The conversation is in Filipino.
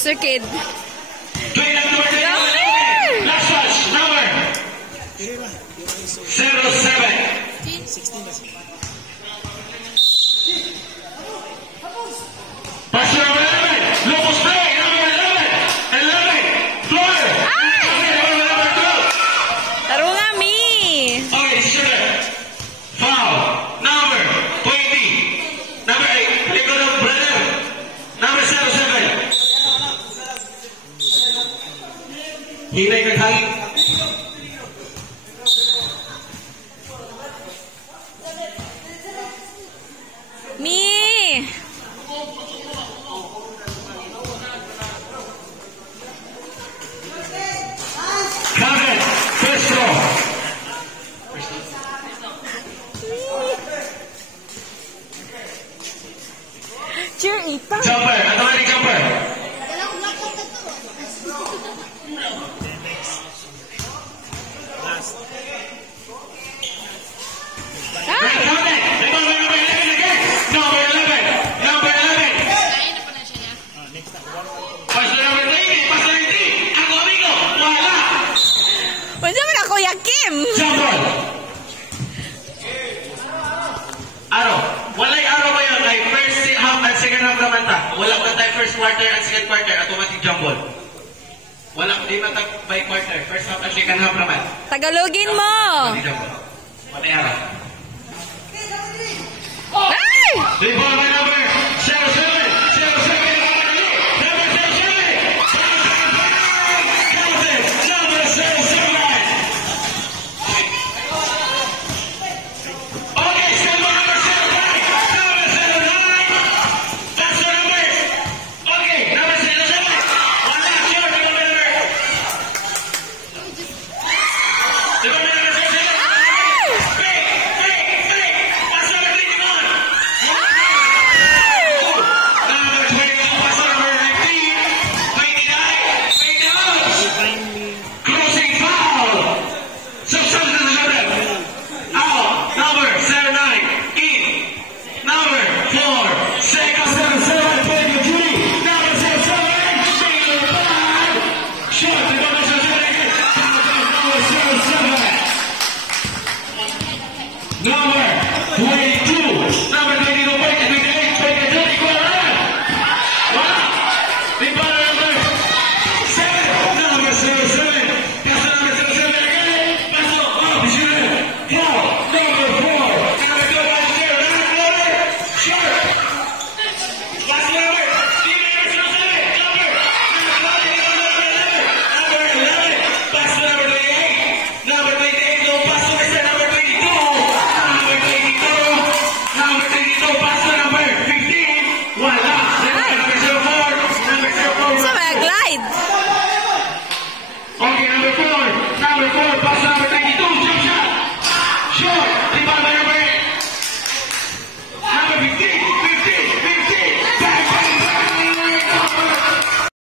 Sir Kid. Last watch, number 07. 16. Pass number 11. Locus play, number 11. 11. Floor. Number 12. Tarungan mi. Okay, this is your turn. Foul. Number 20. Number 8. Likod of brother. Number 07. Hinay naghangin. Mi. Cover. First throw. Cheer ita. Jumper. Automatic jumper. Unsa man ako yakim? Jumper. Araw. Walay araw ba yun? Ay first half at second half naman ta. Walang na tayo first quarter at second quarter. Automatic jump ball. Walang di man ta by quarter. First half at second half naman. Tagalogin mo. Automatic jump ball. Walay araw. Ay! Rebound by number 07. Number 7.